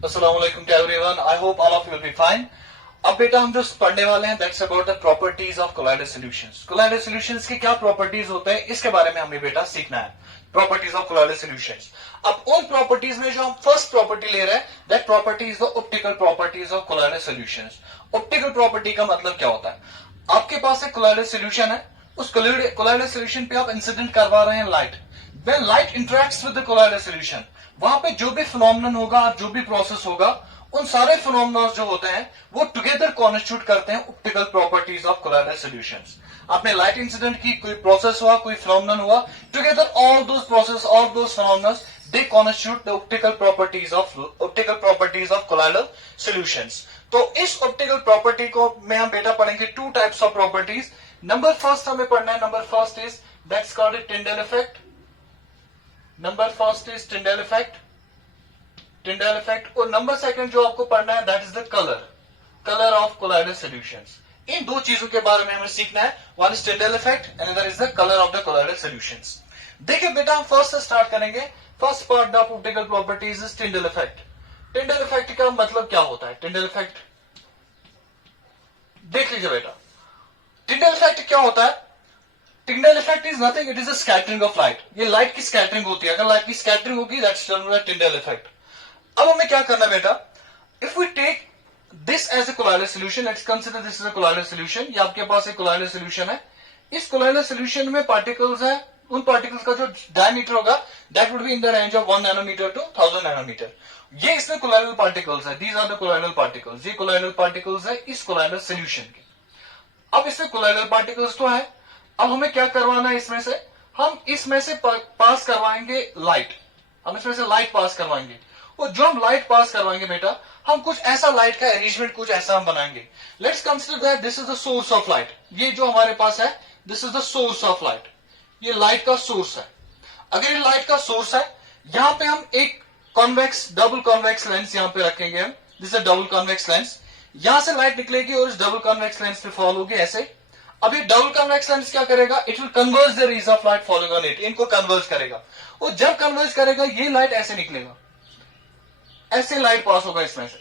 Assalamualaikum to everyone. I hope all of you will be fine. अब बेटा हम जो पढ़ने वाले हैं that's about the properties of colloidal solutions. Colloidal solutions के क्या प्रॉपर्टीज होते हैं इसके बारे में हमें बेटा सीखना है। Properties of colloidal solutions. अब उन प्रॉपर्टीज में जो हम फर्स्ट प्रॉपर्टी ले रहे हैं that property is the optical properties of colloidal solutions. Optical property का मतलब क्या होता है? आपके पास एक कोलाइडल सॉल्यूशन है, उस कोलाइडल सॉल्यूशन पे आप इंसिडेंट करवा रहे हैं light. When light interacts with the colloidal solution, वहां पे जो भी फिनोमेनन होगा और जो भी प्रोसेस होगा उन सारे फिनोमेना जो होते हैं वो टुगेदर कॉन्स्टिट्यूट करते हैं optical properties of colloidal solutions. आपने लाइट इंसिडेंट की, कोई प्रोसेस हुआ, कोई फिनोमेनन हुआ, together all those process, all those phenomena they constitute the optical properties of colloidal solutions. तो इस ऑप्टिकल प्रॉपर्टी को में हम बेटा पढ़ेंगे two types of properties. Number first हमें पढ़ना है, number first is that's called Tyndall effect. Number first is Tyndall effect, Tyndall effect. और नंबर सेकंड जो आपको पढ़ना है that is the colour of colloidal solutions. इन दो चीजों के बारे में हमें सीखना है। One is Tyndall effect, another is the colour of the colloidal solutions. देखिए बेटा हम फर्स्ट से स्टार्ट करेंगे। First part of optical properties is Tyndall effect. Tyndall effect का मतलब क्या होता है? टिंडल इफेक्ट देख लीजिए बेटा, टिंडल इफेक्ट क्या होता है? Tyndall effect is nothing, it is a scattering of light. ये लाइट की स्कैटरिंग होती है। अगर लाइट की स्कैटरिंग होगी दैट्स टर्म्ड टिंडल इफेक्ट। अब हमें क्या करना है बेटा? If we take this as a colloidal solution, let's consider this is a colloidal solution. ये आपके पास एक कोलाइडल सॉल्यूशन है। इस कोलाइडल सॉल्यूशन में पार्टिकल्स है, उन पार्टिकल्स का जो डायमीटर होगा that would be in the range of 1 nanometre to 1000 nanometre. ये इसमें कोलाइडल पार्टिकल्स है, these are the colloidal particles. ये कोलाइडल पार्टिकल्स है इस कोलाइडल सॉल्यूशन के। अब इसमें कोलाइडल पार्टिकल्स तो है। अब हमें क्या करवाना है इसमें से? हम इसमें से पास करवाएंगे लाइट। हम इसमें से लाइट पास करवाएंगे। और जो हम लाइट पास करवाएंगे बेटा, हम कुछ ऐसा लाइट का अरेंजमेंट कुछ ऐसा हम बनाएंगे। Let's consider that this is the source of light. ये जो हमारे पास है this is the source of light. ये लाइट का सोर्स है। अगर ये लाइट का सोर्स है, यहां पे हम एक कॉन्वेक्स, डबल कॉन्वेक्स लेंस यहां पे रखेंगे हम। This is double convex lens. यहां से लाइट निकलेगी और इस डबल कॉन्वेक्स लेंस पे फॉल होगी ऐसे। अब ये डबल कन्वेक्स लेंस क्या करेगा? It will converge the rays of light falling on it. इनको कन्वर्ज करेगा और जब कन्वर्ज करेगा ये लाइट ऐसे निकलेगा, ऐसे लाइट पास होगा इसमें से।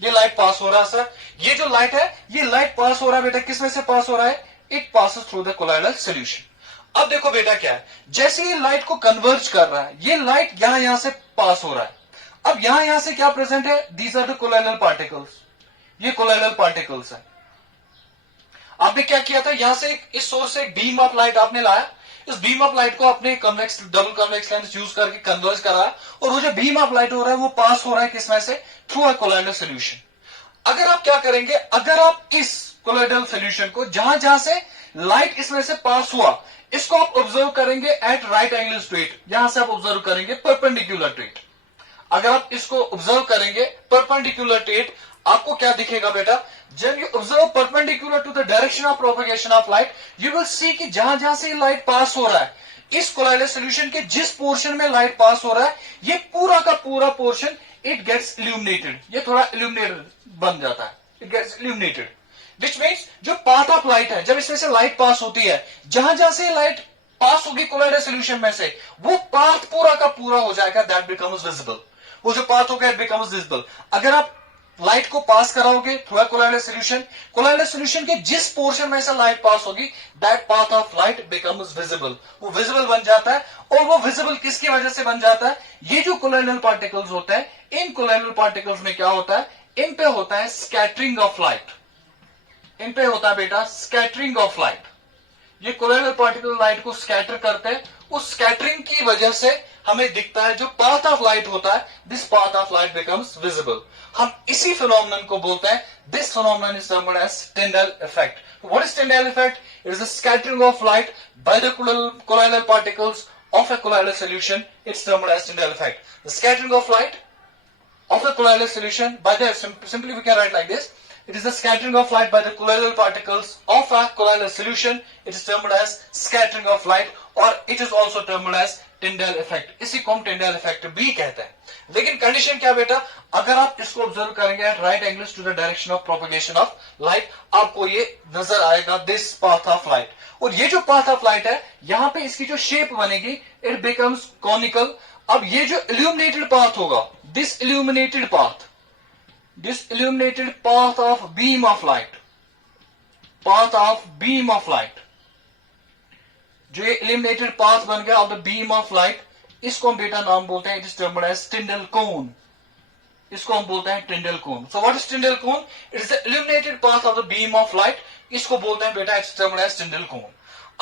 ये लाइट पास हो रहा है सर। ये जो लाइट है ये लाइट पास हो रहा है बेटा, किसमें से पास हो रहा है? It passes through the colloidal solution. अब देखो बेटा क्या है, जैसे ये लाइट को कन्वर्ज कर रहा है, ये लाइट यहां से पास हो रहा है। अब यहां से क्या प्रेजेंट है? These are the colloidal particles. ये कोलाइडल पार्टिकल्स है। आपने क्या किया था? यहां से इस सोर्स से एक बीम ऑफ लाइट आपने लाया। इस बीम ऑफ लाइट को अपने convex, double convex lens use करके कन्वर्ज करा, और वो जो बीम ऑफ लाइट हो रहा है वो पास हो रहा है किसमें से? Through a colloidal solution. अगर आप क्या करेंगे, अगर आप इस कोलाइडल सॉल्यूशन को जहां जहां से लाइट इसमें से पास हुआ, इसको आप ऑब्जर्व करेंगे at right angles to it. यहां से आप ऑब्जर्व करेंगे परपेंडिकुलर टू इट। अगर आप इसको ऑब्जर्व करेंगे परपेंडिकुलर टू इट, आपको क्या दिखेगा बेटा? जब you observe perpendicular to the direction of propagation of light, you will see कि जहां जहां से लाइट पास हो रहा है, इस कोलाइडल सॉल्यूशन के जिस पोर्शन में लाइट पास हो रहा है, ये पूरा का पूरा पोर्शन इट गेट्स इल्यूमिनेटेड। ये थोड़ा इल्यूमिनेटेड बन जाता है, it gets illuminated, which means जो पाथ ऑफ लाइट है, जब इसमें से लाइट पास होती है, जहां जहां से लाइट पास होगी कोलाइडल सॉल्यूशन में से, वो पाथ पूरा का पूरा हो जाएगा, दैट बिकम्स विजिबल। वो जो पाथ होगा इट बिकम्स विजिबल। अगर आप लाइट को पास कराओगे थ्रू कोलाइडल सॉल्यूशन के जिस पोर्शन में से लाइट पास होगी, that path of light becomes visible. वो विजिबल बन जाता है। और वो विजिबल किसकी वजह से बन जाता है? ये जो कोलाइडल पार्टिकल्स होते हैं, इन कोलाइडल पार्टिकल्स में क्या होता है? इन पे होता है स्कैटरिंग ऑफ लाइट। इन पे होता है बेटा स्कैटरिंग ऑफ लाइट। ये कोलाइडल पार्टिकल लाइट को स्कैटर करते हैं। उस स्कैटरिंग की वजह से हमें दिखता है जो पाथ ऑफ लाइट होता है, this path of light becomes visible. हम इसी फिनोमेनन को बोलते हैं, this phenomenon is termed as Tyndall effect. What is Tyndall effect? It is the scattering of light by the colloidal particles of a colloidal solution. It's termed as Tyndall effect. The scattering of light of a colloidal solution by the, simply we can write like this, it is the scattering of light by the colloidal particles of a colloidal solution. It is termed as scattering of light, or it is also termed as Tyndall effect. इसी को हम Tyndall effect भी कहते हैं। लेकिन condition क्या बेटा? अगर आप इसको ऑब्जर्व करेंगे at right angles to the direction of propagation of light, आपको ये नजर आएगा दिस पाथ ऑफ लाइट। और ये जो पाथ ऑफ लाइट है, यहां पे इसकी जो शेप बनेगी इट बिकम्स कॉनिकल। अब ये जो इल्यूमिनेटेड पाथ होगा, this illuminated path, this illuminated path of beam of light, path of beam of light, जो ये illuminated path बन गया of the beam of light, इसको हम बेटा नाम बोलते हैं, it is termed as Tyndall cone. इसको हम बोलते हैं Tyndall cone. So what is Tyndall cone? It is the illuminated path of the beam of light. इसको बोलते हैं बेटा, it's termed as Tyndall cone.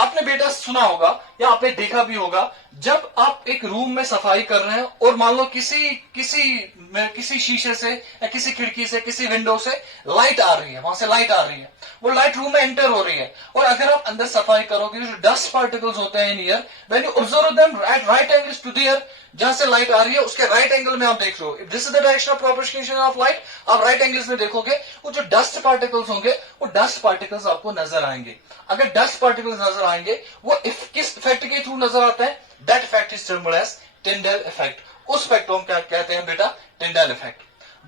आपने बेटा सुना होगा या आपने देखा भी होगा, जब आप एक रूम में सफाई कर रहे हैं और मान लो किसी शीशे से या किसी खिड़की से, किसी विंडो से लाइट आ रही है, वहां से लाइट आ रही है, वो लाइट रूम में एंटर हो रही है, और अगर आप अंदर सफाई करोगे, जो डस्ट पार्टिकल्स होते हैं in air, when you observe them at right angles to the air, जहां से लाइट आ रही है उसके राइट एंगल में आप देख रहे हो, if this is the direction of propagation of light, आप राइट एंगल्स में देखोगे, वो जो डस्ट पार्टिकल्स होंगे, वो डस्ट पार्टिकल्स आपको नजर आएंगे. अगर डस्ट पार्टिकल्स नजर आएंगे, वो किस इफेक्ट के थ्रू नजर आता है, that effect is termed as Tyndall effect. उस इफेक्ट को हम क्या कहते हैं बेटा, टिंडल इफेक्ट.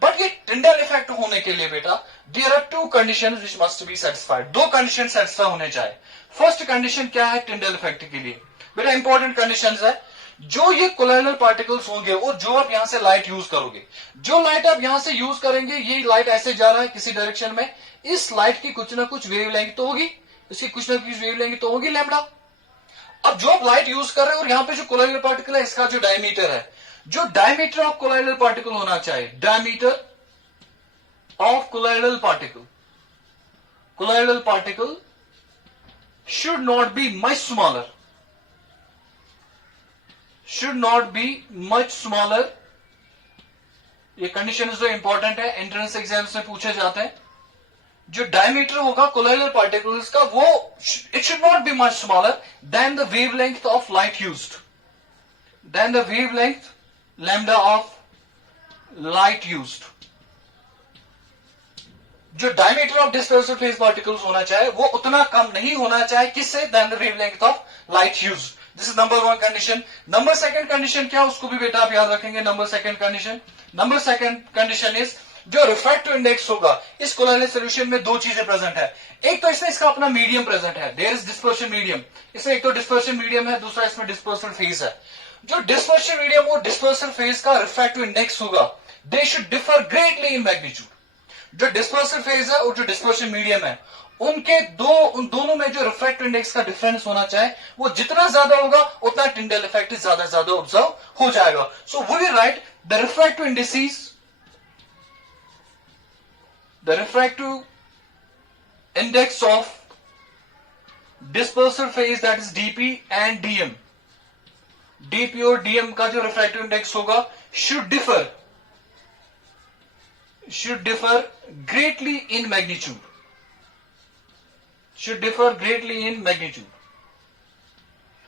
बट ये टिंडल इफेक्ट होने के लिए बेटा, there are two conditions which must be satisfied. दो कंडीशन सेटिस्फाई होने चाहिए. फर्स्ट कंडीशन क्या है टिंडल इफेक्ट के लिए बेटा, इंपॉर्टेंट कंडीशंस है, जो ये कोलोइडल पार्टिकल्स होंगे और जो आप यहां से लाइट यूज करोगे, जो लाइट आप यहां से यूज करेंगे, ये लाइट ऐसे जा रहा है किसी डायरेक्शन में, इस लाइट की कुछ ना कुछ वेवलेंथ तो होगी, इसकी कुछ ना कुछ वेवलेंथ तो होगी लैम्डा. अब जो आप लाइट यूज कर रहे हैं और यहां पे जो कोलोइडल पार्टिकल है, इसका जो डायमीटर है, जो डायमीटर ऑफ कोलोइडल पार्टिकल होना चाहिए, diameter of colloidal particle should not be much smaller, should not be much smaller. ये कंडीशन जो इंपॉर्टेंट है, एंट्रेंस एग्जाम्स में पूछे जाते हैं. जो डायमीटर होगा कोलोइडल पार्टिकल्स का, वो it should not be much smaller than the wavelength of light used, then the wavelength lambda of light used. जो diameter of dispersive phase particles होना चाहिए, वो उतना कम नहीं होना चाहिए, किससे, than the wavelength of light used. This is number one condition. Number second condition क्या, उसको भी बेटा आप याद रखेंगे. नंबर सेकंड कंडीशन इज, जो रिफ्रैक्टिव इंडेक्स होगा इस कोलोइडल सॉल्यूशन में, दो चीजें प्रेजेंट है. एक तो इसमें इसका अपना मीडियम प्रेजेंट है, देयर इज डिस्पर्शन मीडियम. इसमें एक तो डिस्पर्शन मीडियम है, दूसरा इसमें डिस्पर्सल फेज है. जो डिस्पर्शन मीडियम और डिस्पर्सल फेज का रिफ्रैक्टिव इंडेक्स होगा, they should differ greatly in magnitude. जो डिस्पर्सल फेज है और जो डिस्पर्शन मीडियम है, उन दोनों में जो रिफ्रैक्टिव इंडेक्स का डिफरेंस होना चाहिए, वो जितना ज्यादा होगा उतना टिंडल इफेक्ट ज्यादा ऑब्जर्व हो जाएगा. So we will write the refractive indices, the refractive index of dispersal phase, that is dp and dm. dp और dm का जो refractive index होगा should differ greatly in magnitude,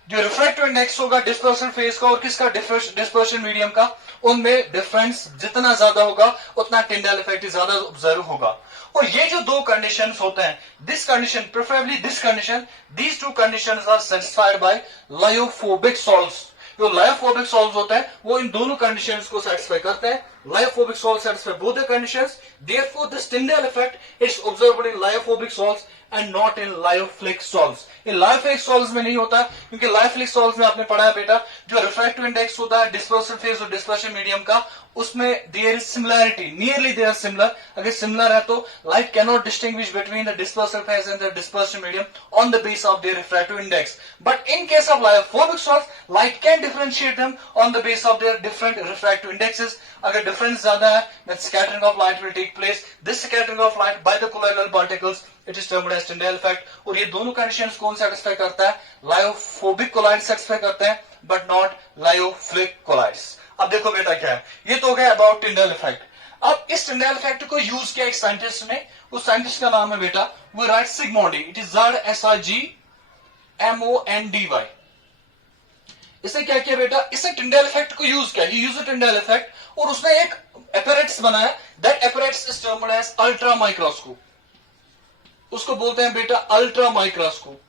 जो रिफ्रैक्टिव इंडेक्स होगा dispersal phase का और किसका, dispersion medium का, उनमें डिफरेंस जितना ज्यादा होगा उतना टिंडल इफेक्ट ज्यादा ऑब्जर्व होगा. और ये जो दो कंडीशंस होते हैं, this condition, preferably this condition, these two conditions are satisfied by lyophobic salts. जो लायोफोबिक सॉल्ट्स होते हैं, वो इन दोनों कंडीशंस को सेटिस्फाई करते हैं. Lyophobic salt satisfy both the conditions, therefore this Tyndall effect is observed in lyophobic salts and not in lyophilic salts. ये lyophilic salts में नहीं होता, क्योंकि लायोफिलिक सॉल्ट्स में आपने पढ़ा है बेटा, जो रिफ्रैक्टिव इंडेक्स होता है डिस्पर्सल फेज और डिस्पर्शन मीडियम का, उसमें there is similarity, nearly they are similar. अगर सिमिलर है तो light can not distinguish between the dispersal phase and the dispersion medium on the base of their refractive index. But in case of lyophobic salts, light can differentiate them on the base of their different refractive indexes. अगर difference ज्यादा है, then scattering of light will take place. This scattering of light by the colloidal particles, it is termed as Tyndall effect. और ये दोनों conditions कौन satisfy करता है, lyophobic collide satisfy करते हैं, बट नॉट लायोफिलिक कोलाइड्स. अब देखो बेटा क्या है, ये तो हो गया अबाउट टिंडल इफेक्ट. अब इस टिंडल इफेक्ट को यूज किया एक साइंटिस्ट ने, उस साइंटिस्ट का नाम है बेटा, वो write Zsigmondy. It is ZSIGMONDY. इसने क्या किया बेटा, इसने टिंडल इफेक्ट को यूज किया, ही यूज्ड टिंडल इफेक्ट, और उसने एक apparatus बनाया. That apparatus is termed as ultra microscope. उसको बोलते हैं बेटा ultra microscope.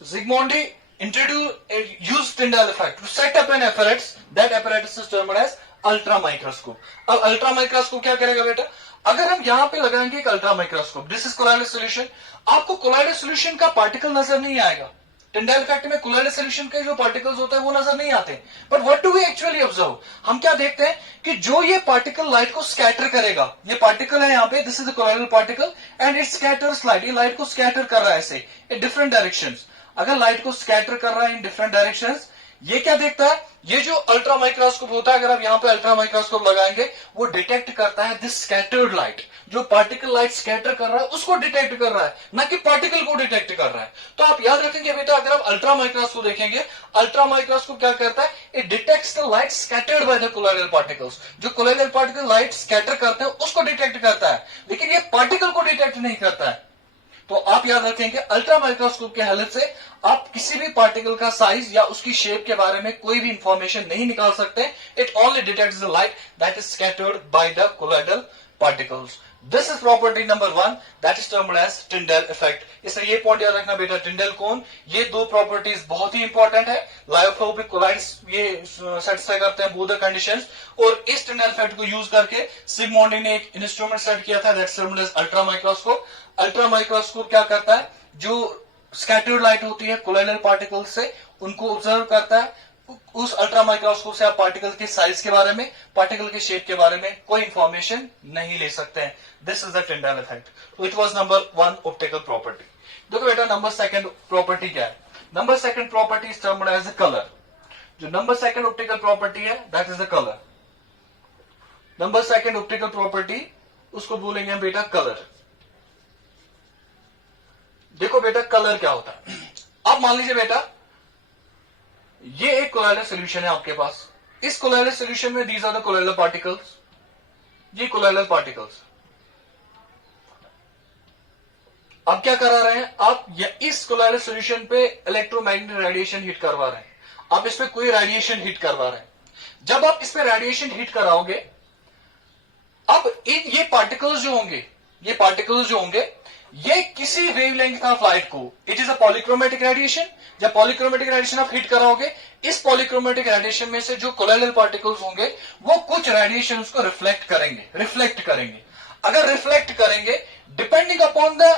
Zygmundi used Tyndall effect to set up an apparatus. That apparatus is termed as ultra microscope. अब अल्ट्रा माइक्रोस्कोप क्या करेगा बेटा, अगर हम यहां पे लगाएंगे एक ultra microscope, this is colloidal solution, आपको कोलाइडल सॉल्यूशन का पार्टिकल नजर नहीं आएगा. टिंडेल इफेक्ट में कोलोइडल सॉल्यूशन के जो पार्टिकल्स होते हैं वो नजर नहीं आते, but what do we actually observe, हम क्या देखते हैं कि जो ये पार्टिकल लाइट को स्कैटर करेगा, ये पार्टिकल है यहाँ पे, this is the colloidal particle and it scatters light, ये लाइट को स्कैटर कर रहा है ऐसे इन डिफरेंट डायरेक्शंस। अगर लाइट को स्कैटर कर रहा है इन डिफरेंट डायरेक्शंस, ये क्या देखता है, ये जो अल्ट्रा माइक्रोस्कोप होता है, अगर आप यहाँ पे अल्ट्रा माइक्रोस्कोप लगाएंगे, वो डिटेक्ट करता है दिस स्कैटर्ड लाइट, जो पार्टिकल लाइट स्कैटर कर रहा है उसको डिटेक्ट कर रहा है, ना कि पार्टिकल को डिटेक्ट कर रहा है। तो आप याद रखेंगे बेटा, अगर आप अल्ट्रा माइक्रोस्कोप देखेंगे, अल्ट्रा माइक्रोस्कोप क्या करता है, it detects the light scattered by the colloidal particles, जो कोलोइडल पार्टिकल लाइट स्कैटर करते हैं उसको डिटेक्ट करता है, लेकिन ये पार्टिकल को डिटेक्ट नहीं करता है। तो आप याद रखेंगे अल्ट्रा माइक्रोस्कोप की हेल्प से आप किसी भी पार्टिकल का साइज या उसकी शेप के बारे में कोई भी इंफॉर्मेशन नहीं निकाल सकते। It only detects the light that is scattered by the colloidal particles. This is property number 1 that is termed as Tyndall effect. इसलिए ये पॉइंट याद रखना बेटा, टिंडेल कोन, ये दो प्रॉपर्टीज बहुत ही इंपॉर्टेंट है। लायोफोबिक कोलाइड्स ये सेटिस्फाई करते हैं बोथ द कंडीशंस, और इस टिंडेल इफेक्ट को यूज करके सिगमोंडी ने एक इंस्ट्रूमेंट सेट किया था that's termed as ultra microscope. Ultra microscope क्या करता है, जो स्कैटर्ड लाइट होती है कोलोइडल पार्टिकल से, उनको ऑब्जर्व करता है। उस अल्ट्रा माइक्रोस्कोप से आप पार्टिकल के साइज के बारे में, पार्टिकल के शेप के बारे में कोई इंफॉर्मेशन नहीं ले सकते हैं। This is the Tyndall effect. तो it was number 1 optical property. देखो बेटा नंबर 2 प्रॉपर्टी क्या है, number 2 property is termed as the colour. जो नंबर 2 ऑप्टिकल प्रॉपर्टी है that is the colour. Number 2 optical property उसको बोलेंगे हम बेटा कलर। देखो बेटा कलर क्या होता है, अब मान लीजिए बेटा ये एक कोलोइडल सॉल्यूशन है आपके पास, इस कोलोइडल सॉल्यूशन में these are the colloidal particles, ये कोलोइडल पार्टिकल्स। अब क्या करा रहे हैं आप, इस कोलोइडल सॉल्यूशन पे इलेक्ट्रोमैग्नेटिक रेडिएशन हिट करवा रहे हैं, आप इस पे कोई रेडिएशन हिट करवा रहे हैं। जब आप इस पे रेडिएशन हिट कराओगे, अब ये पार्टिकल्स जो होंगे, ये पार्टिकल्स जो होंगे, ये किसी वेवलेंथ ऑफ लाइट को, it is a polychromatic radiation, जब पॉलीक्रोमेटिक रेडिएशन आप हिट कराओगे, इस पॉलीक्रोमेटिक रेडिएशन में से जो कोलोइडल पार्टिकल्स होंगे वो कुछ रेडिएशन को रिफ्लेक्ट करेंगे। अगर रिफ्लेक्ट करेंगे, depending upon the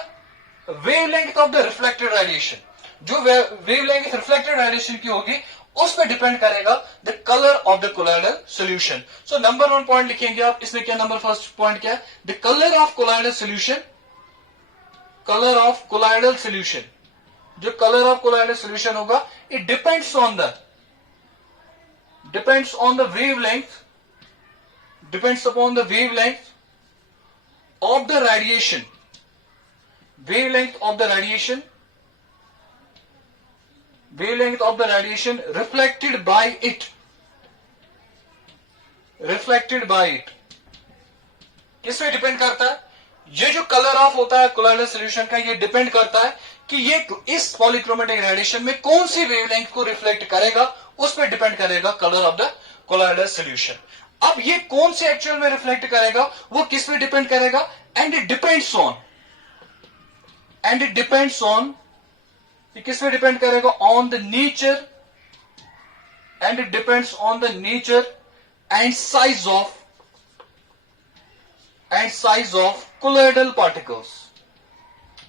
wavelength of the reflected radiation, जो वेवलेंथ रिफ्लेक्टेड रेडिएशन की होगी उस पर डिपेंड करेगा the colour of the colloidal solution. So number 1 point लिखेंगे आप, इसमें क्या नंबर फर्स्ट पॉइंट क्या है, the colour of colloidal solution, colour of colloidal solution, जो कलर ऑफ कोलोइडल सॉल्यूशन होगा, it depends on the wavelength, depends upon the wavelength of the radiation, wavelength of the radiation, wavelength of the radiation reflected by it, किस पे depend करता है, ये जो colour of होता है कोलोइडल सॉल्यूशन का, ये डिपेंड करता है कि ये इस पॉलीक्रोमेटिक रेडिएशन में कौन सी वेवलेंथ को रिफ्लेक्ट करेगा, उस पर डिपेंड करेगा colour of the colloidal solution. अब ये कौन से एक्चुअल में रिफ्लेक्ट करेगा, वो किस पे डिपेंड करेगा, एंड इट डिपेंड्स ऑन, किस पे डिपेंड करेगा, on the nature, and it depends on the nature and size of colloidal particles.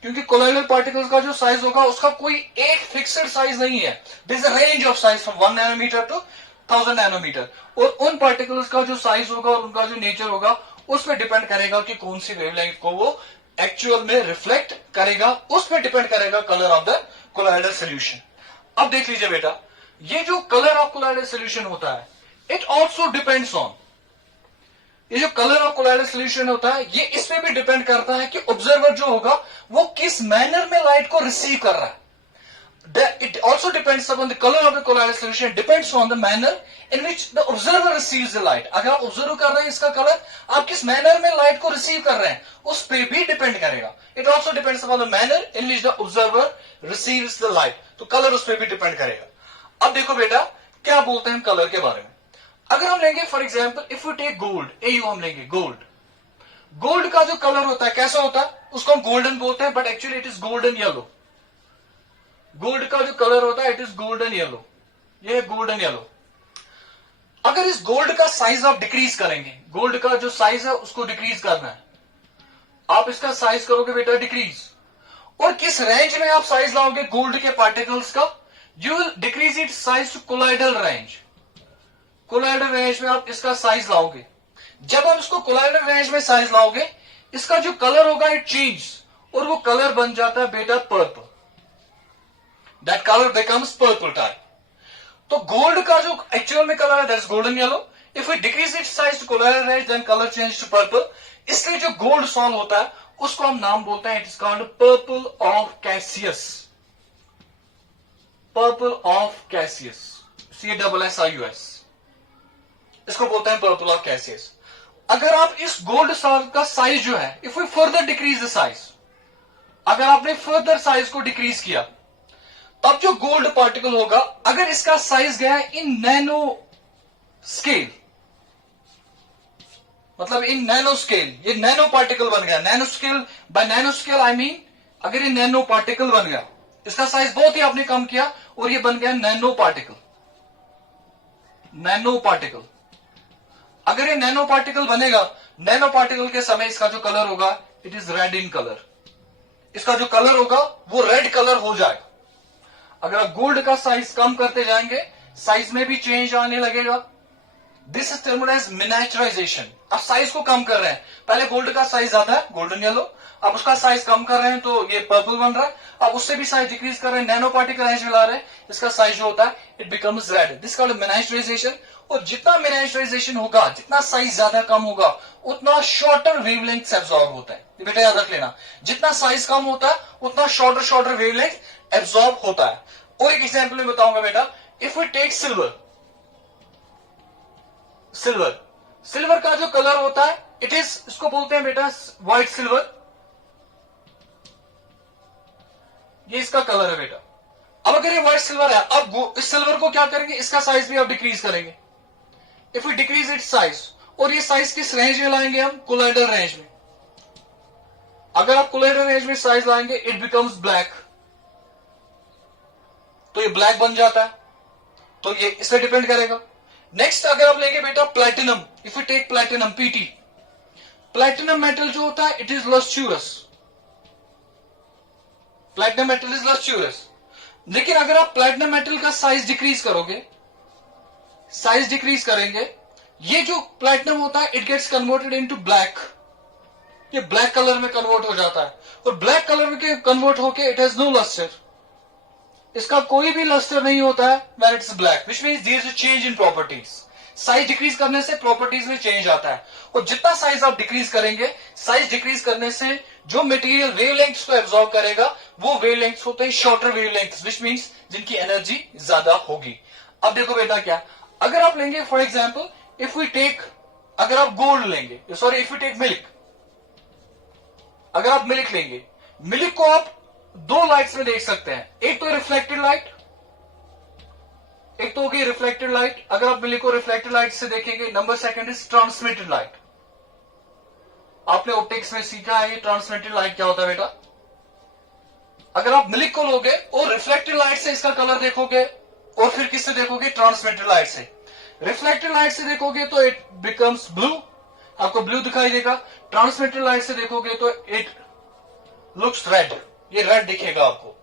क्योंकि कोलोइडल पार्टिकल्स का जो साइज होगा उसका कोई एक फिक्स्ड साइज नहीं है, this a range of size from 1 nanometre to 1000 nanometre, और उन पार्टिकल्स का जो साइज होगा और उनका जो नेचर होगा उस पर डिपेंड करेगा कि कौन सी वेवलेंथ को वो एक्चुअल में रिफ्लेक्ट करेगा, उस पर डिपेंड करेगा colour of the colloidal solution. अब देख लीजिए बेटा, ये जो कलर ऑफ कोलोइडल सॉल्यूशन होता है, इट ऑल्सो डिपेंड्स ऑन, ये जो कलर ऑफ कोलोइडल सॉल्यूशन होता है ये इस पे भी डिपेंड करता है कि ऑब्जर्वर जो होगा वो किस मैनर में लाइट को रिसीव कर रहा है। It also depends upon the color of the colloidal solution, depends on the manner in which the observer receives the light. अगर आप ऑब्जर्व कर रहे हैं इसका कलर, आप किस मैनर में लाइट को रिसीव कर रहे हैं उस पे भी डिपेंड करेगा। It also depends upon the manner in which the observer receives the light. तो कलर उस पे भी डिपेंड करेगा। अब देखो बेटा क्या बोलते हैं हम कलर के बारे में। अगर हम लेंगे for example, if you take gold, AU हम लेंगे गोल्ड, गोल्ड का जो कलर होता है कैसा होता है, उसको हम गोल्डन बोलते हैं, but actually it is golden yellow. Gold का जो कलर होता है इट इज गोल्डन येलो, ये है गोल्डन येलो। अगर इस गोल्ड का साइज आप डिक्रीज करेंगे, गोल्ड का जो साइज है उसको डिक्रीज करना है, आप इसका साइज करोगे बेटा डिक्रीज, और किस रेंज में आप साइज लाओगे गोल्ड के पार्टिकल्स का? You will decrease it size to colloidal range. Colloidal range में आप इसका साइज लाओगे। जब आप इसको कोलाइडल रेंज में साइज लाओगे, इसका जो कलर होगा इट चेंज, और वो कलर बन जाता है बेटा purple. That colour becomes purple type. तो गोल्ड का जो एक्चुअल में कलर है that is golden yellow. If we decrease it size to colloidal range then colour change to purple. इसलिए जो गोल्ड सॉल्व होता है उसको हम नाम बोलते हैं, it is called purple of Cassius. Purple of Cassius, CASSIUS, इसको बोलते हैं पर्पल ऑफ कैसियस। अगर आप इस गोल्ड सॉल्व का साइज जो है, if we further decrease the size, अगर आपने फर्दर साइज को डिक्रीज किया, तब जो गोल्ड पार्टिकल होगा, अगर इसका साइज गया इन नैनो स्केल, मतलब इन नैनो स्केल, ये नैनो पार्टिकल बन गया। Nano scale, by nano scale I mean अगर ये नैनो पार्टिकल बन गया, इसका साइज बहुत ही आपने कम किया और ये बन गया नैनो पार्टिकल। नैनो पार्टिकल, अगर ये नैनो पार्टिकल बनेगा, नैनो पार्टिकल के समय इसका जो कलर होगा it is red in colour. इसका जो कलर होगा वो रेड कलर हो जाएगा। अगर आप गोल्ड का साइज कम करते जाएंगे, साइज में भी चेंज आने लगेगा। This is termed as miniaturisation. आप साइज को कम कर रहे हैं, पहले गोल्ड का साइज ज्यादा है, गोल्डन येलो, अब उसका साइज कम कर रहे हैं तो ये पर्पल बन रहा है। अब उससे भी साइज डिक्रीज कर रहे हैं, नैनो पार्टिकल रेंज में ला रहे हैं, इसका साइज जो होता है it becomes red. This called miniaturisation. और जितना मिनिएचराइजेशन होगा, जितना साइज ज्यादा कम होगा, उतना शॉर्टर वेवलेंथ एब्जॉर्ब होता है। ये बेटा याद रख लेना, जितना साइज कम होता है उतना शॉर्टर वेवलेंथ एब्जॉर्ब होता है। और एक एग्जाम्पल में बताऊंगा बेटा, if we take silver, silver का जो कलर होता है इट इज, इसको बोलते हैं बेटा व्हाइट सिल्वर। ये इसका कलर है बेटा। अब अगर ये व्हाइट सिल्वर है, अब इस सिल्वर को क्या करेंगे, इसका साइज भी आप डिक्रीज करेंगे। If we decrease it size, और ये साइज किस रेंज में लाएंगे हम? कोलाइडल रेंज में। अगर आप कोलाइडल रेंज में साइज लाएंगे इट बिकम्स ब्लैक, तो ये ब्लैक बन जाता है। तो ये इससे डिपेंड करेगा। नेक्स्ट अगर आप लेंगे बेटा platinum, if you take platinum PT, platinum metal जो होता है it is lustrous. Platinum metal is lustrous. लेकिन अगर आप प्लैटिनम मेटल का साइज डिक्रीज करोगे, साइज डिक्रीज करेंगे, ये जो प्लैटिनम होता है it gets converted into black. ये ब्लैक कलर में कन्वर्ट हो जाता है, और ब्लैक कलर में कन्वर्ट होके इट हैज नो लस्टर। इसका कोई भी लस्टर नहीं होता है when it's black, which means there is a change in properties. Size decrease करने से प्रॉपर्टीज में चेंज आता है, और जितना साइज आप डिक्रीज करेंगे, साइज डिक्रीज करने से जो मटेरियल वेवलेंथ्स को एब्जॉर्ब करेगा वो वेवलेंथ्स होते हैं शॉर्टर वेवलेंथ्स, व्हिच मींस जिनकी एनर्जी ज्यादा होगी। अब देखो बेटा क्या, अगर आप लेंगे for example, if we take, अगर आप गोल्ड लेंगे, sorry if we take milk, अगर आप मिल्क लेंगे, मिल्क को आप दो लाइट्स में देख सकते हैं। एक तो रिफ्लेक्टेड लाइट, एक तो होगी रिफ्लेक्टेड लाइट। अगर आप मिल्क को रिफ्लेक्टेड लाइट से देखेंगे, number second is transmitted light. आपने ऑप्टिक्स में सीखा है ये ट्रांसमिटेड लाइट क्या होता है बेटा। अगर आप मिल्क को लोगे और रिफ्लेक्टेड लाइट से इसका कलर देखोगे, और फिर किससे देखोगे? ट्रांसमिटेड लाइट से। रिफ्लेक्टेड लाइट से देखोगे तो इट बिकम्स ब्लू, आपको ब्लू दिखाई देगा। ट्रांसमिटेड लाइट से देखोगे तो इट लुक्स रेड, ये रेड दिखेगा आपको।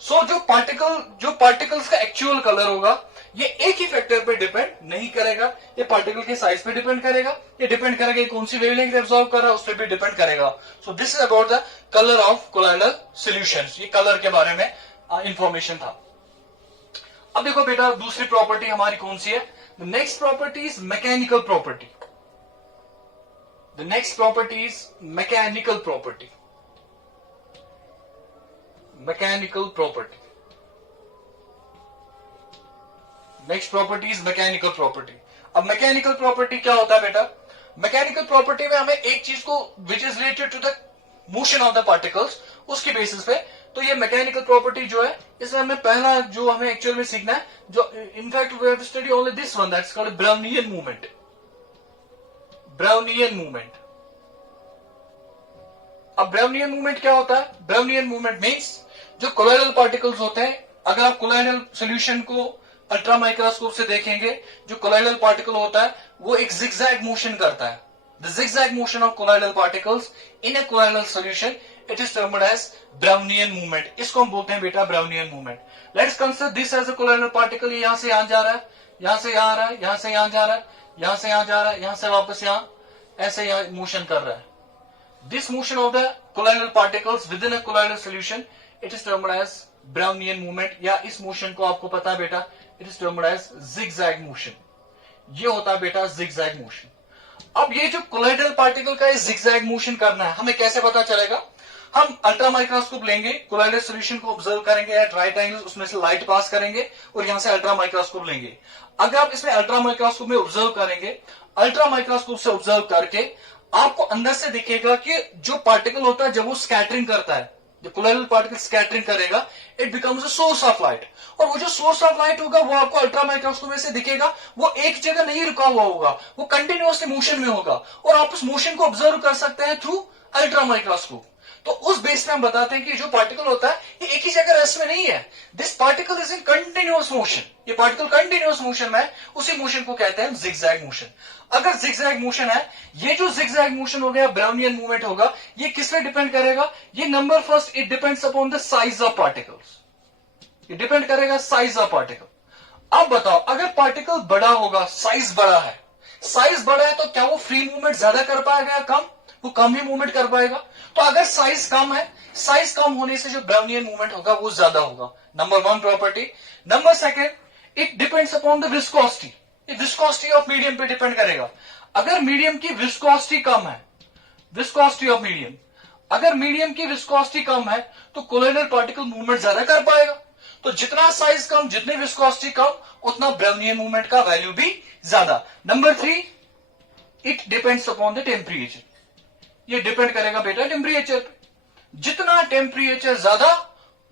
सो जो पार्टिकल्स का एक्चुअल कलर होगा, ये एक ही फैक्टर पे डिपेंड नहीं करेगा, ये पार्टिकल के साइज पे डिपेंड करेगा, ये डिपेंड करेगा कि कौन सी वेवलेंथ एब्जॉर्ब कर रहा है उस पर भी डिपेंड करेगा। So this is about the colour of colloidal solutions. ये कलर के बारे में इंफॉर्मेशन था। अब देखो बेटा दूसरी प्रॉपर्टी हमारी कौन सी है? The next property is mechanical property. The next property is mechanical property. Mechanical property, next property is mechanical property. अब मैकेनिकल प्रॉपर्टी क्या होता है बेटा? मैकेनिकल प्रॉपर्टी में हमें एक चीज को which is related to the motion of the particles, उसके बेसिस पे, तो ये मैकेनिकल प्रॉपर्टी जो है, इसमें हमें पहला जो हमें एक्चुअल में सीखना है, जो in fact we have to study only this one, that's called Brownian movement. Brownian movement. अब ब्राउनियन मूवमेंट क्या होता है? ब्राउनियन मूवमेंट मींस जो कोलाइडल पार्टिकल्स होते हैं, अगर आप कोलाइडल सॉल्यूशन को अल्ट्रा माइक्रोस्कोप से देखेंगे, जो कोलाइडल पार्टिकल होता है वो एक जिगजैग मोशन करता है। The zigzag motion of colloidal particles in a colloidal solution it is termed as Brownian movement. इसको हम बोलते हैं बेटा Brownian movement. Let's consider this as a colloidal particle. यहां से यहां जा रहा है, यहां से यहां आ रहा है, यहां से यहां जा रहा है, यहां से यहां जा रहा है, यहां से वापस यहां, ऐसे यहां मोशन कर रहा है. This motion of the colloidal particles within a colloidal solution, it is termed as Brownian movement. या इस मोशन को आपको पता है बेटा, it is termed as zigzag motion. ये होता है बेटा zigzag motion. अब ये जो colloidal particle का zigzag motion करना है, हमें कैसे पता चलेगा? हम अल्ट्रा माइक्रोस्कोप लेंगे, कोलाइडल सॉल्यूशन को ऑब्जर्व करेंगे एट राइट एंगल, उसमें से लाइट पास करेंगे और यहां से अल्ट्रा माइक्रोस्कोप लेंगे. अगर आप इसमें अल्ट्रा माइक्रोस्कोप में ऑब्जर्व करेंगे, अल्ट्रा माइक्रोस्कोप से ऑब्जर्व करके आपको अंदर से दिखेगा कि जो पार्टिकल होता है जब वो स्कैटरिंग करता है, जो कोलोइडल पार्टिकल स्कैटरिंग करेगा, it becomes a source of light. और वो जो सोर्स ऑफ लाइट होगा वो आपको अल्ट्रा माइक्रोस्कोप में से दिखेगा. वो एक जगह नहीं रुका हुआ होगा, वो कंटिन्यूअसली मोशन में होगा और आप उस मोशन को ऑब्जर्व कर सकते हैं थ्रू अल्ट्रा माइक्रोस्कोप. तो उस बेस में हम बताते हैं कि जो पार्टिकल होता है ये एक ही जगह रेस्ट में नहीं है. This particle is in continuous motion. ये पार्टिकल कंटिन्यूअस मोशन में है, उसी मोशन को कहते हैं जिगजैग मोशन. अगर जिगजैग मोशन है, ये जो जिगजैग मोशन हो गया, ब्राउनियन मूवमेंट होगा, ये किस पे डिपेंड करेगा? ये number first, it depends upon the size of particles. ये डिपेंड करेगा साइज ऑफ पार्टिकल. अब बताओ, अगर पार्टिकल बड़ा होगा, साइज बड़ा है, साइज बड़ा है तो क्या वो फ्री मूवमेंट ज्यादा कर पाएगा या कम? वो कम ही मूवमेंट कर पाएगा. तो अगर साइज कम है, साइज कम होने से जो ब्राउनियन मूवमेंट होगा वो ज्यादा होगा. Number one property. Number second, it depends upon the viscosity. ये विस्कोसिटी ऑफ मीडियम पे डिपेंड करेगा. अगर मीडियम की विस्कोसिटी कम है, विस्कोसिटी ऑफ मीडियम, अगर मीडियम की विस्कोसिटी कम है तो कोलोइडल पार्टिकल मूवमेंट ज्यादा कर पाएगा. तो जितना साइज कम, जितनी विस्कोसिटी कम, उतना ब्राउनियन मूवमेंट का वैल्यू भी ज्यादा. Number three, it depends upon the temperature. ये डिपेंड करेगा बेटा टेम्परेचर पे. जितना टेम्परेचर ज्यादा,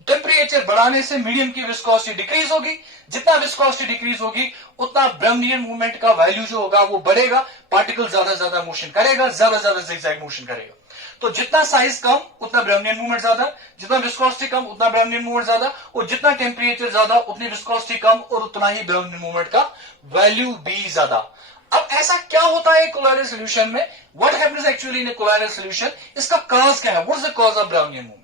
टेम्परेचर बढ़ाने से मीडियम की विस्कोसिटी डिक्रीज होगी. जितना विस्कोसिटी डिक्रीज होगी उतना ब्राउनियन मूवमेंट का वैल्यू जो होगा वो बढ़ेगा. पार्टिकल ज्यादा ज्यादा मोशन करेगा, ज्यादा ज्यादा जिगजैग मोशन करेगा. तो जितना साइज कम उतना ब्राउनियन मूवमेंट ज्यादा, जितना विस्कोसिटी कम उतना ब्राउनियन मूवमेंट ज्यादा, और जितना टेम्परेचर ज्यादा उतनी विस्कोसिटी कम और उतना ही ब्राउनियन मूवमेंट का वैल्यू भी ज्यादा. अब ऐसा क्या होता है कोलोइडल सॉल्यूशन में? What happens actually in colloidal solution? इसका कॉज क्या है? What is the cause of Brownian movement?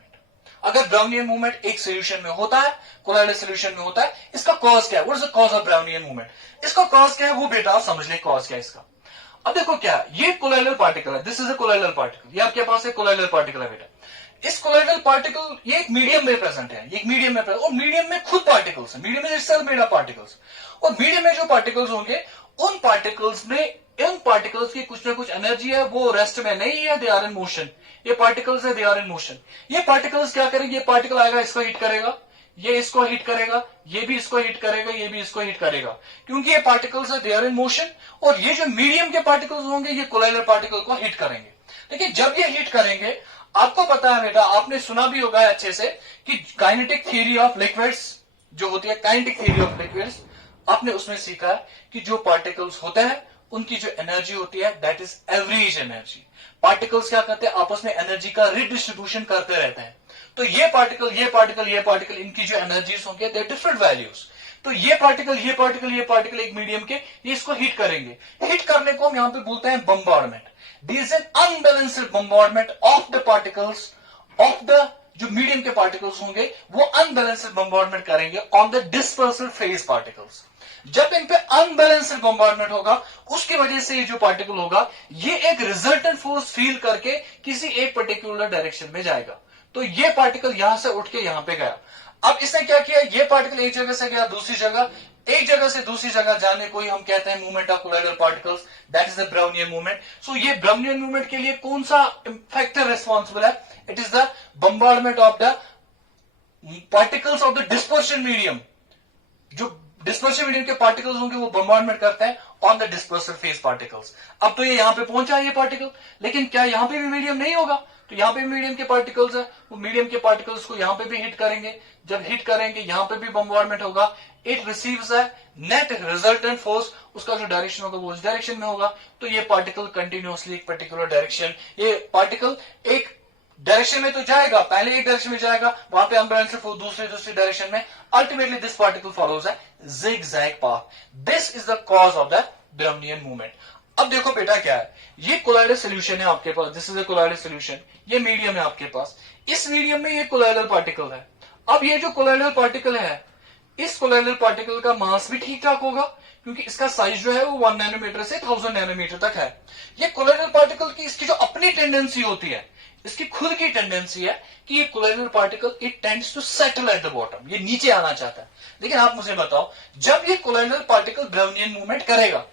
अगर ब्राउनियन मूवमेंट एक सॉल्यूशन में होता है, कोलोइडल सॉल्यूशन में होता है, इसका कॉज क्या है? What is the cause of Brownian movement? इसका कॉज क्या है वो बेटा आप समझ ले. कॉज क्या है इसका? अब देखो क्या है, ये कोलोइडल पार्टिकल है, this is a colloidal particle. ये आपके पास एक कोलोइडल पार्टिकल है बेटा. इस कोलोइडल पार्टिकल ये एक मीडियम में प्रेजेंट है, ये एक मीडियम में प्रेजेंट, और मीडियम में खुद पार्टिकल्स है. Medium is itself made of particles. और मीडियम में जो पार्टिकल्स होंगे, उन पार्टिकल्स में, इन पार्टिकल्स की कुछ ना कुछ एनर्जी है, वो रेस्ट में नहीं है, दे आर इन मोशन. ये पार्टिकल्स है, दे आर इन मोशन. ये पार्टिकल्स क्या करेंगे? ये पार्टिकल आएगा, इसको हिट करेगा, ये इसको हिट करेगा, ये भी इसको हिट करेगा, ये भी इसको हिट करेगा, क्योंकि ये पार्टिकल्स है, दे आर इन मोशन. और ये जो मीडियम के पार्टिकल्स होंगे ये कोलोइडल पार्टिकल को हिट करेंगे. देखिए जब ये हिट करेंगे, आपको पता है बेटा, आपने सुना भी होगा अच्छे से कि काइनेटिक थ्योरी ऑफ लिक्विड्स जो होती है, काइनेटिक थ्योरी ऑफ लिक्विड्स, आपने उसमें सीखा है कि जो पार्टिकल्स होते हैं उनकी जो एनर्जी होती है that is average energy. Particles क्या करते हैं? आपस में एनर्जी का रिडिस्ट्रीब्यूशन करते रहते हैं. तो ये पार्टिकल, ये पार्टिकल, ये पार्टिकल, इनकी जो एनर्जीज होंगे दे डिफरेंट वैल्यूज. तो ये पार्टिकल, ये पार्टिकल, ये पार्टिकल एक मीडियम के, ये इसको हिट करेंगे. हिट करने को हम यहां पे बोलते हैं bombardment. This is an unbalanced bombardment of the particles, of the जो मीडियम के पार्टिकल्स होंगे वो अनबैलेंस्ड बम्बार्डमेंट करेंगे on the dispersal phase particles. जब इन पे अनबैलेंस्ड बम्बार्डमेंट होगा, उसकी वजह से ये जो पार्टिकल होगा ये एक रिजल्टेंट फोर्स फील करके किसी एक पर्टिकुलर डायरेक्शन में जाएगा. तो ये पार्टिकल यहां से उठ के यहां पे गया. अब इसने क्या किया? ये पार्टिकल एक जगह से गया दूसरी जगह, एक जगह से दूसरी जगह जाने को ही हम कहते हैं movement of colloidal particles, that is the Brownian movement. So ये ब्राउनियन मूवमेंट के लिए कौन सा फैक्टर रिस्पॉन्सिबल है? It is the bombardment of the particles of the dispersion medium. जो डिस्पर्शन मीडियम के पार्टिकल्स होंगे वो बम्बार्डमेंट करते हैं on the dispersal phase particles. अब तो ये यहां पे पहुंचा ये पार्टिकल, लेकिन क्या यहां पे भी मीडियम नहीं होगा? तो यहां पे मीडियम के पार्टिकल्स है, वो मीडियम के पार्टिकल्स को यहां पे भी हिट करेंगे. जब हिट करेंगे यहां पे भी बम्बार्डमेंट होगा. It receives a net resultant force, उसका जो डायरेक्शन होगा वो उस डायरेक्शन में होगा. तो ये पार्टिकल कंटिन्यूअसली एक पर्टिकुलर डायरेक्शन, ये पार्टिकल एक डायरेक्शन में तो जाएगा, पहले एक डायरेक्शन में जाएगा, वहां पे अनबैलेंस्ड फोर्स दूसरी डायरेक्शन में. Ultimately this particle follows a zigzag path. This is the cause of the Brownian movement. अब देखो बेटा क्या है, ये कोलाइडल सोल्यूशन है आपके पास, this is a colloidal solution, ये मीडियम है आपके पास, इस मीडियम में ये कोलाइडल पार्टिकल है। अब ये जो कोलाइडल पार्टिकल है, इस कोलाइडल पार्टिकल का मास भी ठीक ठाक होगा, क्योंकि इसका साइज जो है वो 1 नैनोमीटर से 1000 नैनोमीटर तक है। ये कोलाइडल पार्टिकल की इसकी जो अपनी टेंडेंसी होती है, इसकी खुद की टेंडेंसी है कि ये colloidal particle it tends to settle at the bottom, ये नीचे आना चाहता है। लेकिन आप मुझे बताओ, जब ये कोलाइडल पार्टिकल ब्राउनियन मूवमेंट करेगा,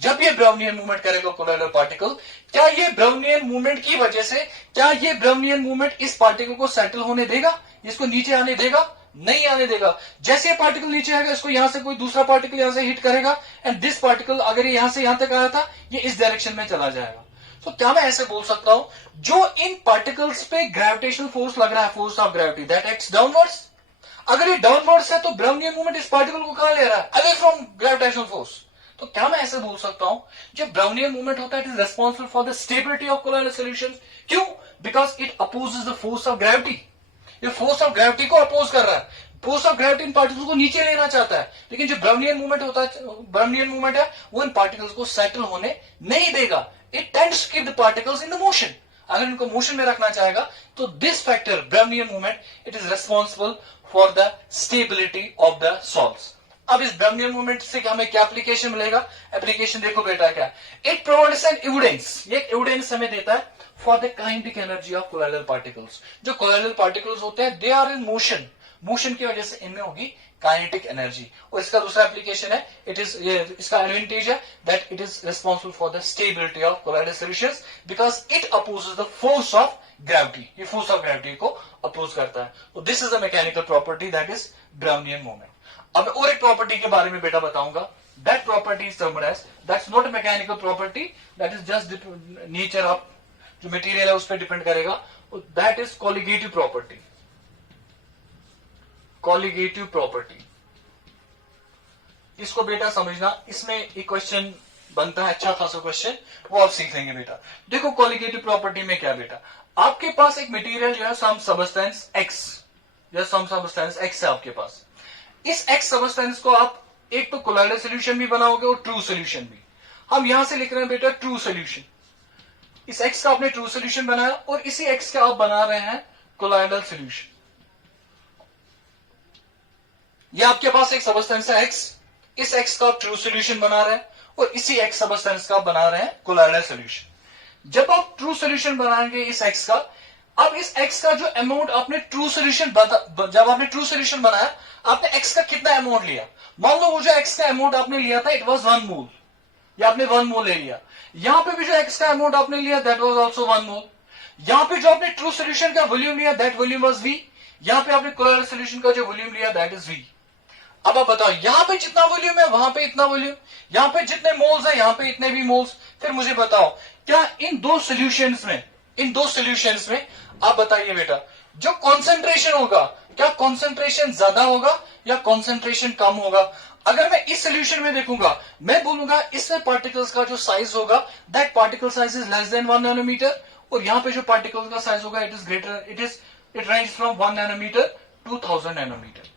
जब ये ब्राउनियन मूवमेंट करेगा कोलाइडल पार्टिकल, क्या ये ब्राउनियन मूवमेंट की वजह से, क्या ये ब्राउनियन मूवमेंट इस पार्टिकल को सेटल होने देगा, इसको नीचे आने देगा? नहीं आने देगा। जैसे ये पार्टिकल नीचे आएगा, इसको यहां से कोई दूसरा पार्टिकल यहां से हिट करेगा, एंड दिस पार्टिकल अगर ये यहां से यहां तक आया था, ये इस डायरेक्शन में चला जाएगा। तो क्या मैं ऐसे बोल सकता हूं, जो इन पार्टिकल्स पे ग्रेविटेशनल फोर्स लग रहा है, force of gravity, that acts downwards. अगर ये डाउनवर्ड्स है तो ब्राउनियन मूवमेंट इस पार्टिकल को कहां ले रहा है? Away from gravitational force. तो क्या मैं ऐसे बोल सकता हूं, जो ब्राउनियन मूवमेंट होता है, it is responsible for the stability of colloidal solutions. क्यों? Because it opposes the force of gravity. ये फोर्स ऑफ ग्रेविटी को अपोज कर रहा है, फोर्स ऑफ ग्रेविटी इन पार्टिकल्स को नीचे लेना चाहता है। लेकिन जो ब्राउनियन मूवमेंट होता है, ब्राउनियन मूवमेंट है, वो इन पार्टिकल्स को सेटल होने नहीं देगा। It tends to keep the particles in the motion. अगर इनको मोशन में रखना चाहेगा, तो this factor Brownian movement it is responsible for the stability of the salts. अब इस ब्राउनियन मूवमेंट से हमें क्या एप्लीकेशन मिलेगा? एप्लीकेशन देखो बेटा क्या है, इट प्रोवाइड्स एन एविडेंस, ये एविडेंस हमें देता है for the kinetic energy of colloidal particles. जो कोलाइडल पार्टिकल्स होते हैं, they are in motion, motion की वजह से इनमें होगी काइनेटिक एनर्जी। और इसका दूसरा एप्लीकेशन है, इट इज, इसका एडवांटेज है that it is responsible for the stability of colloidal solutions, because it opposes the force of gravity. ये फोर्स ऑफ ग्रेविटी को अपोज करता है। तो this is the mechanical property that is Brownian movement. अब और एक property के बारे में बेटा बताऊंगा, that property is termed as, that's not a mechanical property, that is just nature of जो मटेरियल है उस पर डिपेंड करेगा, that is colligative property. Colligative property, इसको बेटा समझना, इसमें एक क्वेश्चन बनता है, अच्छा खासा क्वेश्चन, वो आप सीख लेंगे बेटा। देखो कोलिगेटिव प्रॉपर्टी में क्या बेटा, आपके पास एक मटेरियल जो है सम सबस्टेंस एक्स, या सम सबस्टेंस एक्स है आपके पास। इस एक्स सबस्टेंस को आप एक तो कोलाइडल सॉल्यूशन भी बनाओगे और ट्रू सॉल्यूशन भी। हम यहां से लिख रहे हैं बेटा ट्रू सॉल्यूशन। इस एक्स का आपने ट्रू सॉल्यूशन बनाया और इसी एक्स का आप बना रहे हैं कोलाइडल सॉल्यूशन। ये आपके पास एक सबस्टेंस है एक्स, इस एक्स का आप ट्रू सॉल्यूशन बना रहे हैं और इसी एक्स सबस्टेंस का आप बना रहे हैं कोलाइडल सॉल्यूशन। जब आप ट्रू सॉल्यूशन बनाएंगे इस एक्स का, अब इस एक्स का जो अमाउंट आपने ट्रू सॉल्यूशन, जब आपने ट्रू सॉल्यूशन बनाया, आपने एक्स का कितना अमाउंट लिया? मान लो वो जो एक्स का अमाउंट आपने लिया था, इट वाज 1 मोल, या आपने 1 मोल ले लिया। यहां पे भी जो एक्स का अमाउंट आपने लिया, दैट वाज आल्सो 1 मोल। यहां पे जो आपने ट्रू सॉल्यूशन का वॉल्यूम लिया, दैट वॉल्यूम वाज v। यहां पे आपने कोलाइडल सॉल्यूशन का जो वॉल्यूम लिया, दैट इज v। अब आप बताओ, यहां पे जितना वॉल्यूम है वहां पे इतना वॉल्यूम, यहां पे जितने मोल्स है यहां पे इतने भी मोल्स। फिर मुझे बताओ, क्या इन दो सॉल्यूशंस में आप बताइए बेटा, जो कॉन्सेंट्रेशन होगा, क्या कॉन्सेंट्रेशन ज्यादा होगा या कॉन्सेंट्रेशन कम होगा? अगर मैं इस सोल्यूशन में देखूंगा, मैं बोलूंगा इसमें पार्टिकल्स का जो साइज होगा, that particle size is less than 1 nanometer, और यहां पे जो पार्टिकल्स का साइज होगा, it is greater, it range from 1 nanometre to 1000 nanometer.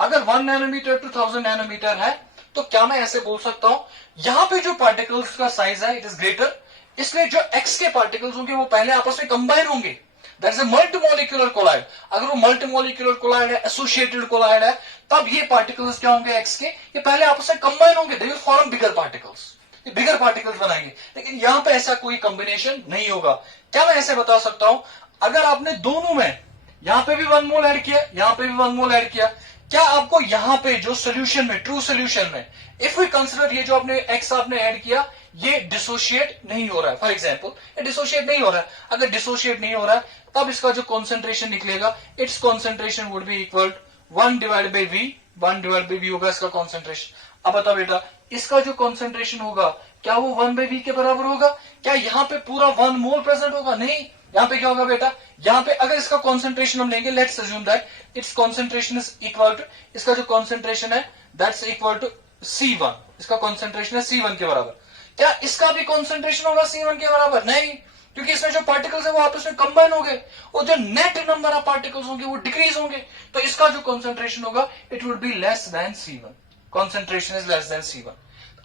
अगर 1 नैनोमीटर टू 1000 नैनोमीटर है, तो क्या मैं ऐसे बोल सकता हूं, यहां पे जो पार्टिकल्स का साइज है, इट इज ग्रेटर, इसलिए जो एक्स के पार्टिकल्स होंगे वो पहले आपस में कंबाइन होंगे। That is a multimolecular colloid. अगर वो मल्टीमोलिक्यूलर कोलाइड है, एसोसिएटेड कोलाइड है, तब ये पार्टिकल्स क्या होंगे एक्स के, ये पहले आपस में कंबाइन होंगे, they will form bigger particles, ये बिगर पार्टिकल्स बनाएंगे। लेकिन यहां पे ऐसा कोई कॉम्बिनेशन नहीं होगा। क्या मैं ऐसे बता सकता हूं, अगर आपने दोनों में, यहां पे भी 1 मोल ऐड किया, यहां पे भी 1 मोल ऐड किया, क्या आपको यहां पे जो सोल्यूशन में, ट्रू सोल्यूशन में, इफ वी कंसिडर ये जो आपने एक्स आपने ऐड किया, ये डिसोशिएट नहीं हो रहा है, फॉर एग्जाम्पल ये डिसोशिएट नहीं हो रहा है। अगर डिसोशिएट नहीं हो रहा है, तब इसका जो कॉन्सेंट्रेशन निकलेगा, its concentration would be equal 1 divide by V, 1 divide by V होगा इसका कॉन्सेंट्रेशन। अब बताओ बेटा, इसका जो कॉन्सेंट्रेशन होगा, क्या वो 1 बाई वी के बराबर होगा? क्या यहां पे पूरा 1 मोल प्रेजेंट होगा? नहीं, यहां पे क्या होगा बेटा, यहां पे अगर इसका कॉन्सेंट्रेशन हम लेंगे, let's assume that its concentration is equal to, इसका जो कॉन्सेंट्रेशन है दैट्स इक्वल टू C1, इसका कॉन्सेंट्रेशन है C1 के बराबर। क्या इसका भी कॉन्सेंट्रेशन होगा C1 के बराबर? नहीं, क्योंकि इसमें जो पार्टिकल्स है वो आपस में कंबाइन हो गए, और जो नेट नंबर ऑफ पार्टिकल्स होंगे वो डिक्रीज होंगे, तो इसका जो कॉन्सेंट्रेशन होगा, it would be less than C1, concentration is less then C1।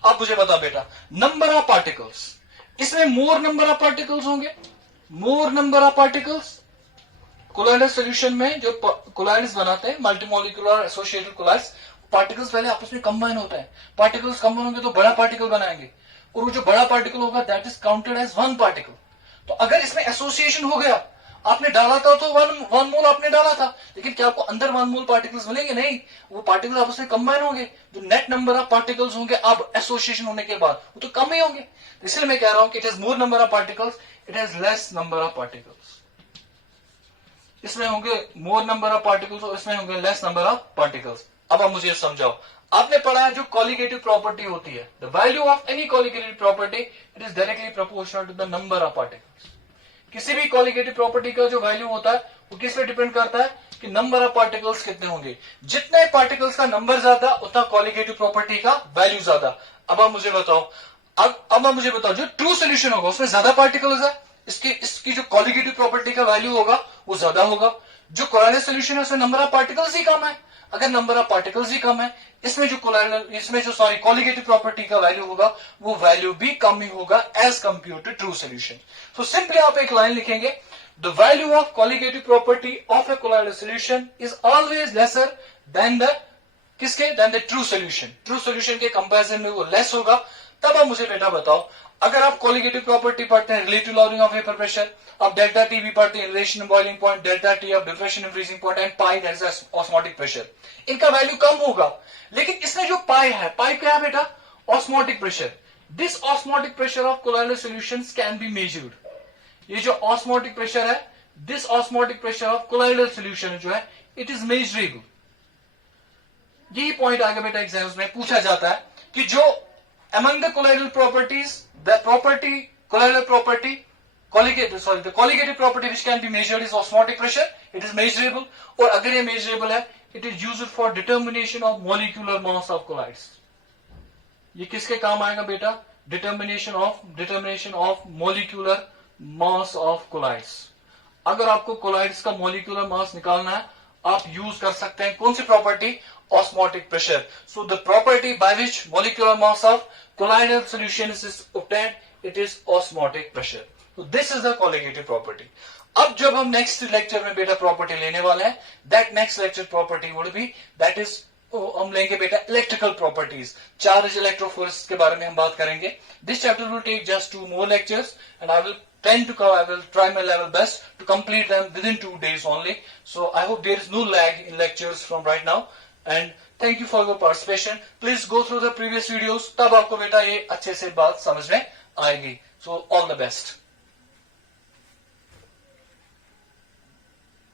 अब मुझे बता बेटा, नंबर ऑफ पार्टिकल्स, इसमें मोर नंबर ऑफ पार्टिकल्स होंगे, मोर number of particles colloidal solution में जो कोलाइड्स बनाते हैं, मल्टीमोलिकुलर एसोसिएटेड कोलाइड्स, पार्टिकल्स पहले आपस में कंबाइन होते हैं, पार्टिकल्स कंबाइन होंगे तो बड़ा पार्टिकल बनाएंगे, और वो जो बड़ा पार्टिकल होगा that is counted as one particle. तो अगर इसमें एसोसिएशन हो गया, आपने डाला था तो वन मोल आपने डाला था, लेकिन क्या आपको अंदर वन मोल पार्टिकल्स मिलेंगे? नहीं, वो पार्टिकल आपस में कंबाइन होंगे, जो नेट नंबर ऑफ पार्टिकल्स होंगे अब एसोसिएशन होने के बाद वो तो कम ही होंगे। इसलिए मैं कह रहा हूं कि it is more number of particles, it has less number of particles. इसमें होंगे मोर नंबर ऑफ पार्टिकल्स और इसमें होंगे लेस नंबर ऑफ पार्टिकल्स। अब आप मुझे समझाओ, आपने पढ़ा है जो कॉलिगेटिव प्रॉपर्टी होती है, the value of any colligative property it is directly proportional to the number of particles. किसी भी कॉलिगेटिव प्रॉपर्टी का जो वैल्यू होता है वो किस पे डिपेंड करता है कि नंबर ऑफ पार्टिकल्स कितने होंगे, जितने पार्टिकल्स का नंबर ज्यादा उतना कॉलिगेटिव प्रॉपर्टी का वैल्यू ज्यादा। अब आप मुझे बताओ, अब आप मुझे बताओ, जो ट्रू सोल्यूशन होगा उसमें ज्यादा पार्टिकल्स है, इसकी जो कॉलिगेटिव प्रॉपर्टी का वैल्यू होगा वो ज्यादा होगा। जो कोलाइडल सोल्यूशन है उसमें नंबर ऑफ पार्टिकल्स ही कम है, अगर नंबर ऑफ पार्टिकल्स ही कम है, इसमें जो कॉलिगेटिव प्रॉपर्टी का वैल्यू होगा वो वैल्यू भी कम ही होगा as compare to true solution. तो सिंपली आप एक लाइन लिखेंगे, the value of colligative property of a colloidal solution is always lesser than the किसके, than the true solution. True solution के कंपैरिजन में वो लेस होगा। तब आप मुझे बेटा बताओ, अगर आप कॉलिगेटिव प्रॉपर्टी पढ़ते हैं, relative lowering of vapour pressure, आप डेल्टा टी भी पढ़ते हैं, relation boiling point, delta T of diffraction in freezing point and pi that is osmotic pressure, इनका वैल्यू कम होगा। लेकिन इसमें जो पाई है, पाई क्या है बेटा, osmotic pressure. This osmotic pressure of colloidal solutions can be measured. ये जो ऑस्मोटिक प्रेशर है, this osmotic pressure of colloidal solution जो है इट इज मेजरेबल। यही पॉइंट आगे बेटा एग्जाम्स में पूछा जाता है कि जो among the colloidal properties, the colloidal property, the colligative property which can be measured is osmotic pressure, it is measurable, और अगर ये measurable है, it is used for determination of molecular mass of colloids। ये किसके काम आएगा बेटा, determination of molecular mass of colloids। अगर आपको colloids का molecular mass निकालना है, आप यूज कर सकते हैं कौन सी property, osmotic pressure। So the property by which molecular mass of colloidal solutions is obtained, it is osmotic pressure। So this is the colligative property। अब जब हम नेक्स्ट लेक्चर में बेटा प्रॉपर्टी लेने वाले हैं, that next lecture property would be, that is हम लेंगे बेटा इलेक्ट्रिकल प्रॉपर्टीज, चार्ज इलेक्ट्रोफोर्स के बारे में हम बात करेंगे। This chapter will take just 2 more lectures and I will try my level best to complete them within 2 days only। So I hope there is no lag in lectures from right now and thank you for your participation। Please go through the previous videos, तब आपको बेटा ये अच्छे से बात समझ में आएगी। So all the best।